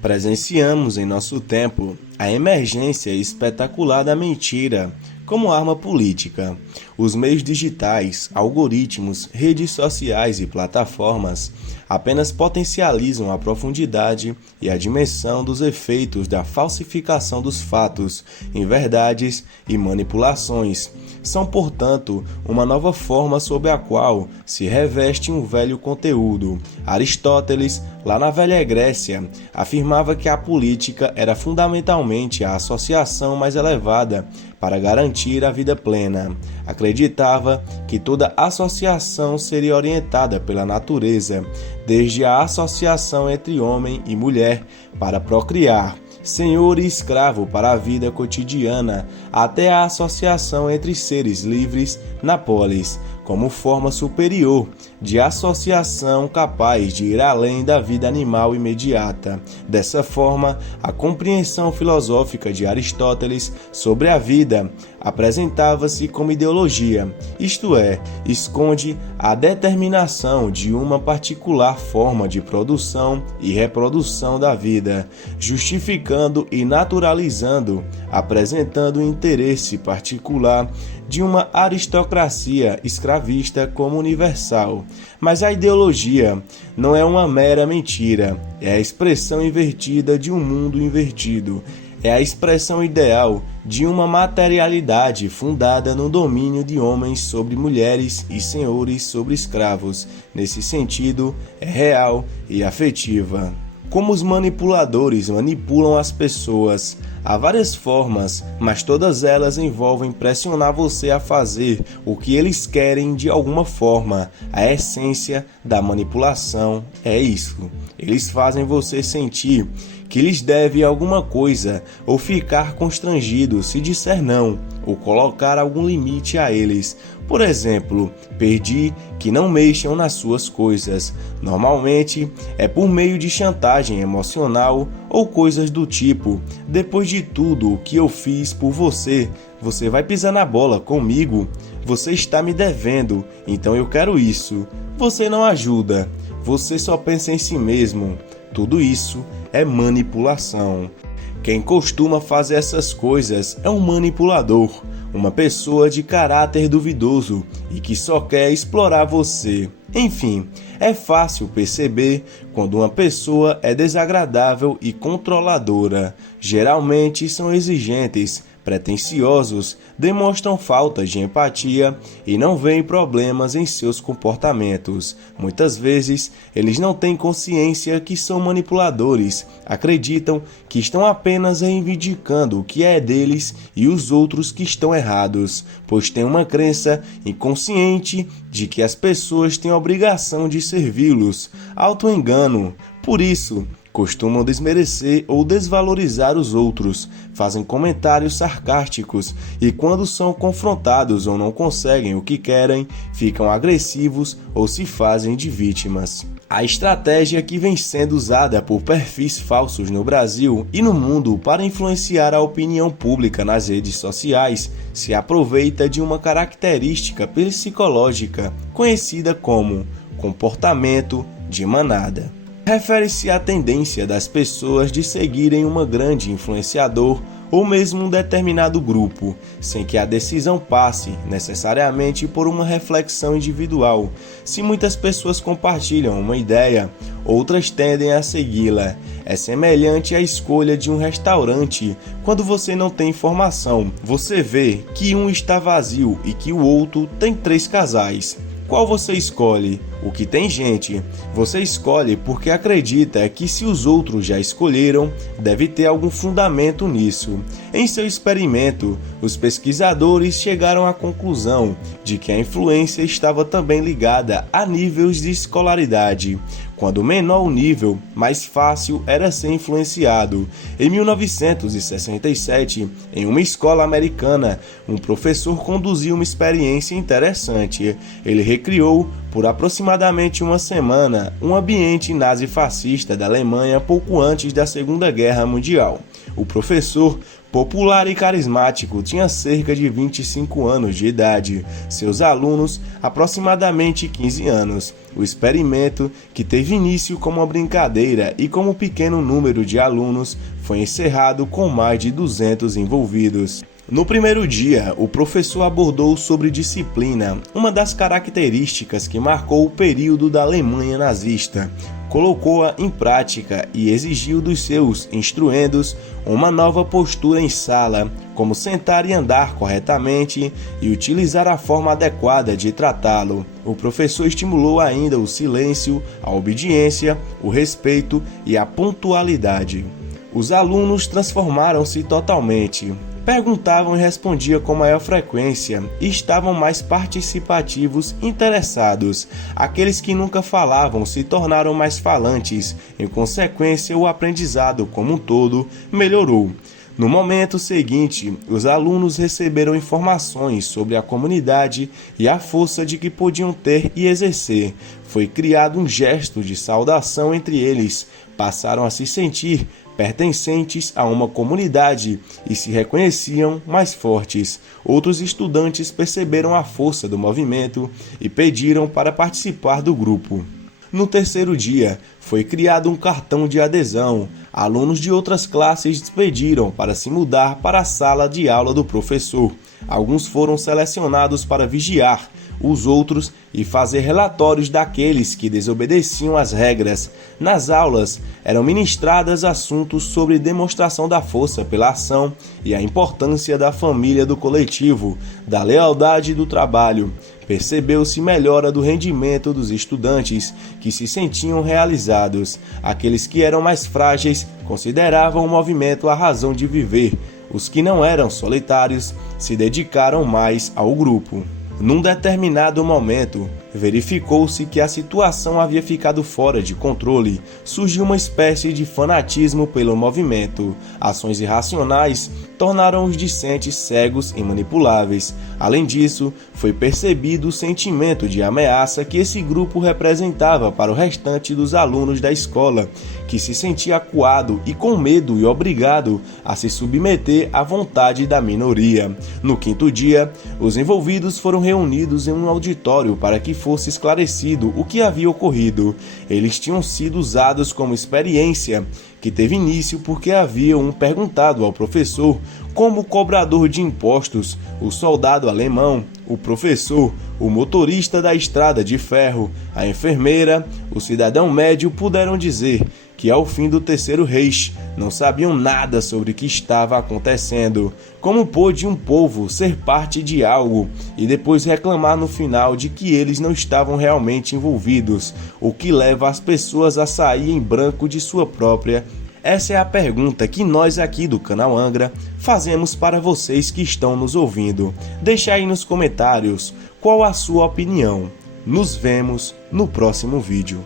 Presenciamos em nosso tempo a emergência espetacular da mentira como arma política. Os meios digitais, algoritmos, redes sociais e plataformas apenas potencializam a profundidade e a dimensão dos efeitos da falsificação dos fatos em verdades e manipulações. São, portanto, uma nova forma sob a qual se reveste um velho conteúdo. Aristóteles, lá na velha Grécia, afirmava que a política era fundamentalmente a associação mais elevada para garantir a vida plena. Acreditava que toda associação seria orientada pela natureza, desde a associação entre homem e mulher para procriar, senhor e escravo para a vida cotidiana, até a associação entre seres livres na polis, como forma superior de associação capaz de ir além da vida animal imediata. Dessa forma, a compreensão filosófica de Aristóteles sobre a vida apresentava-se como ideologia, isto é, esconde a determinação de uma particular forma de produção e reprodução da vida, justificando e naturalizando, apresentando o interesse particular de uma aristocracia escravista como universal. Mas a ideologia não é uma mera mentira, é a expressão invertida de um mundo invertido. É a expressão ideal de uma materialidade fundada no domínio de homens sobre mulheres e senhores sobre escravos. Nesse sentido, é real e afetiva. Como os manipuladores manipulam as pessoas? Há várias formas, mas todas elas envolvem pressionar você a fazer o que eles querem de alguma forma. A essência da manipulação é isso. Eles fazem você sentir que lhes deve alguma coisa, ou ficar constrangido se disser não, ou colocar algum limite a eles. Por exemplo, pedir que não mexam nas suas coisas. Normalmente é por meio de chantagem emocional ou coisas do tipo: depois de tudo o que eu fiz por você, você vai pisar na bola comigo? Você está me devendo, então eu quero isso. Você não ajuda, você só pensa em si mesmo. Tudo isso é manipulação. Quem costuma fazer essas coisas é um manipulador, uma pessoa de caráter duvidoso e que só quer explorar você. Enfim, é fácil perceber quando uma pessoa é desagradável e controladora. Geralmente são exigentes, pretensiosos, demonstram falta de empatia e não veem problemas em seus comportamentos. Muitas vezes, eles não têm consciência que são manipuladores, acreditam que estão apenas reivindicando o que é deles e os outros que estão errados, pois têm uma crença inconsciente de que as pessoas têm a obrigação de servi-los. Autoengano. Por isso, costumam desmerecer ou desvalorizar os outros, fazem comentários sarcásticos e, quando são confrontados ou não conseguem o que querem, ficam agressivos ou se fazem de vítimas. A estratégia que vem sendo usada por perfis falsos no Brasil e no mundo para influenciar a opinião pública nas redes sociais se aproveita de uma característica psicológica conhecida como comportamento de manada. Refere-se à tendência das pessoas de seguirem um grande influenciador ou mesmo um determinado grupo, sem que a decisão passe necessariamente por uma reflexão individual. Se muitas pessoas compartilham uma ideia, outras tendem a segui-la. É semelhante à escolha de um restaurante. Quando você não tem informação, você vê que um está vazio e que o outro tem 3 casais. Qual você escolhe? O que tem gente. Você escolhe porque acredita que, se os outros já escolheram, deve ter algum fundamento nisso. Em seu experimento, os pesquisadores chegaram à conclusão de que a influência estava também ligada a níveis de escolaridade. Quanto menor o nível, mais fácil era ser influenciado. Em 1967, em uma escola americana, um professor conduziu uma experiência interessante. Ele recriou por aproximadamente uma semana um ambiente nazifascista da Alemanha pouco antes da Segunda Guerra Mundial. O professor, popular e carismático, tinha cerca de 25 anos de idade, seus alunos aproximadamente 15 anos. O experimento, que teve início como uma brincadeira e com um pequeno número de alunos, foi encerrado com mais de 200 envolvidos. No primeiro dia, o professor abordou sobre disciplina, uma das características que marcou o período da Alemanha nazista. Colocou-a em prática e exigiu dos seus instruendos uma nova postura em sala, como sentar e andar corretamente e utilizar a forma adequada de tratá-lo. O professor estimulou ainda o silêncio, a obediência, o respeito e a pontualidade. Os alunos transformaram-se totalmente. Perguntavam e respondiam com maior frequência e estavam mais participativos, interessados. Aqueles que nunca falavam se tornaram mais falantes. Em consequência, o aprendizado como um todo melhorou. No momento seguinte, os alunos receberam informações sobre a comunidade e a força de que podiam ter e exercer. Foi criado um gesto de saudação entre eles. Passaram a se sentir pertencentes a uma comunidade e se reconheciam mais fortes. Outros estudantes perceberam a força do movimento e pediram para participar do grupo. No terceiro dia, foi criado um cartão de adesão. Alunos de outras classes pediram para se mudar para a sala de aula do professor. Alguns foram selecionados para vigiar os outros e fazer relatórios daqueles que desobedeciam às regras. Nas aulas, eram ministrados assuntos sobre demonstração da força pela ação e a importância da família do coletivo, da lealdade do trabalho. Percebeu-se melhora do rendimento dos estudantes, que se sentiam realizados. Aqueles que eram mais frágeis consideravam o movimento a razão de viver. Os que não eram solitários se dedicaram mais ao grupo. Num determinado momento, verificou-se que a situação havia ficado fora de controle. Surgiu uma espécie de fanatismo pelo movimento. Ações irracionais tornaram os discentes cegos e manipuláveis. Além disso, foi percebido o sentimento de ameaça que esse grupo representava para o restante dos alunos da escola, que se sentia acuado e com medo e obrigado a se submeter à vontade da minoria. No quinto dia, os envolvidos foram reunidos em um auditório para que fosse esclarecido o que havia ocorrido. Eles tinham sido usados como experiência, que teve início porque haviam perguntado ao professor como o cobrador de impostos, o soldado alemão, o professor, o motorista da estrada de ferro, a enfermeira, o cidadão médio puderam dizer que ao fim do Terceiro Reich não sabiam nada sobre o que estava acontecendo. Como pôde um povo ser parte de algo e depois reclamar no final de que eles não estavam realmente envolvidos, o que leva as pessoas a sair em branco de sua própria? Essa é a pergunta que nós aqui do canal Angra fazemos para vocês que estão nos ouvindo. Deixa aí nos comentários qual a sua opinião. Nos vemos no próximo vídeo.